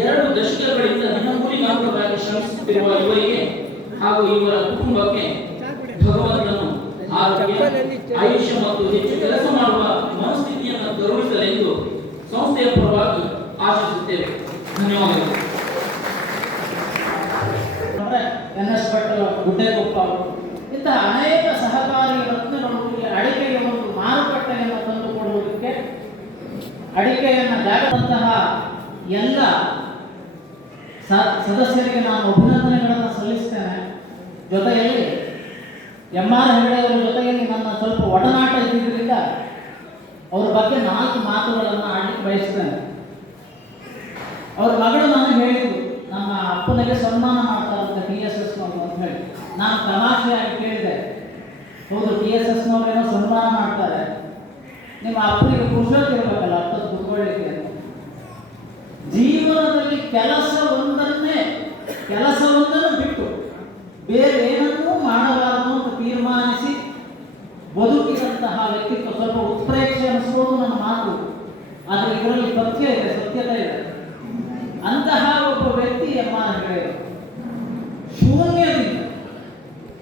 ಎರಡು ದಶಕಗಳಿಂದ ದಿನಕೂಲಿಗಾರರಾಗಿ ಶ್ರಮಿಸುತ್ತಿರುವ ಇವರಿಗೆ ಹಾಗೂ ಇವರ ಕುಟುಂಬಕ್ಕೆ ಭಗವಂತನು ಆರೋಗ್ಯ, ಆಯುಷ್ಯ ಮತ್ತು ಹೆಚ್ಚು ಕೆಲಸ ಮಾಡುವ ಮನಸ್ಥಿತಿಯನ್ನು ಗೌರವಿಸಲೆಂದು ಸಂಸ್ಥೆಯ ಪರವಾಗಿ ಆಶಿಸುತ್ತೇವೆ. ಧನ್ಯವಾದಗಳು. ಗುಡ್ಡೆಗೊಪ್ಪ ಇಂತಹ ಅನೇಕ ಸಹಕಾರಿ ರತ್ನಗಳು ಇಲ್ಲಿ ಅಡಿಕೆಗೆ ಒಂದು ಮಾರುಕಟ್ಟೆಯನ್ನು ತಂದುಕೊಡುವುದಕ್ಕೆ ಅಡಿಕೆಯನ್ನು ಜಾಗದಂತಹ ಎಲ್ಲ ಸದಸ್ಯರಿಗೆ ನಾನು ಅಭಿನಂದನೆಗಳನ್ನು ಸಲ್ಲಿಸ್ತೇನೆ. ಜೊತೆಯಲ್ಲಿ ಎಂ ಆರ್ ಹೆಗಡೆ ಜೊತೆಯಲ್ಲಿ ನನ್ನ ಸ್ವಲ್ಪ ಒಡನಾಟ ಇದ್ದಿದ್ದರಿಂದ ಅವ್ರ ಬಗ್ಗೆ ನಾಲ್ಕು ಮಾತುಗಳನ್ನು ಆಡಲಿಕ್ಕೆ ಬಯಸ್ತೇನೆ. ಅವ್ರ ಮಗಳು ನಾನು ಹೇಳಿದ್ರು ನಮ್ಮ ಅಪ್ಪನಿಗೆ ಸನ್ಮಾನ ಮಾಡ್ತಾರಂತೆ ಟಿ ಎಸ್ ಎಸ್ನವರು ಅಂತ ಹೇಳಿ. ನಾನು ತಮಾಷೆಯಾಗಿ ಕೇಳಿದೆ. ಹೌದು ಟಿ ಎಸ್ ಎಸ್ನವರೇನೋ ಸನ್ಮಾನ ಮಾಡ್ತಾರೆ. ನಿಮ್ಮ ಅಪ್ಪನಿಗೆ ಪುರುಷೋತ್ ಇರಬೇಕಲ್ಲ ಅಪ್ಪ ಕುತ್ಕೊಳ್ಳಿಕ್ಕೆ ಅಂತ. ಕೆಲಸ ಒಂದನ್ನೇ, ಕೆಲಸ ಒಂದನ್ನು ಬಿಟ್ಟು ಬೇರೆ ಏನನ್ನೂ ಮಾಡಬಾರದು ಅಂತ ತೀರ್ಮಾನಿಸಿ ಬದುಕಿದಂತಹ ವ್ಯಕ್ತಿತ್ವ ಸ್ವಲ್ಪ ಉತ್ಪ್ರೇಕ್ಷೆ ಅನಿಸೋದು ನನ್ನ ಮಾತು. ಆದರೆ ಇದರಲ್ಲಿ ಸತ್ಯ ಇದೆ, ಸತ್ಯತೆ ಇದೆ. ಅಂತಹ ಒಬ್ಬ ವ್ಯಕ್ತಿ ಎಂಬ ಶೂನ್ಯ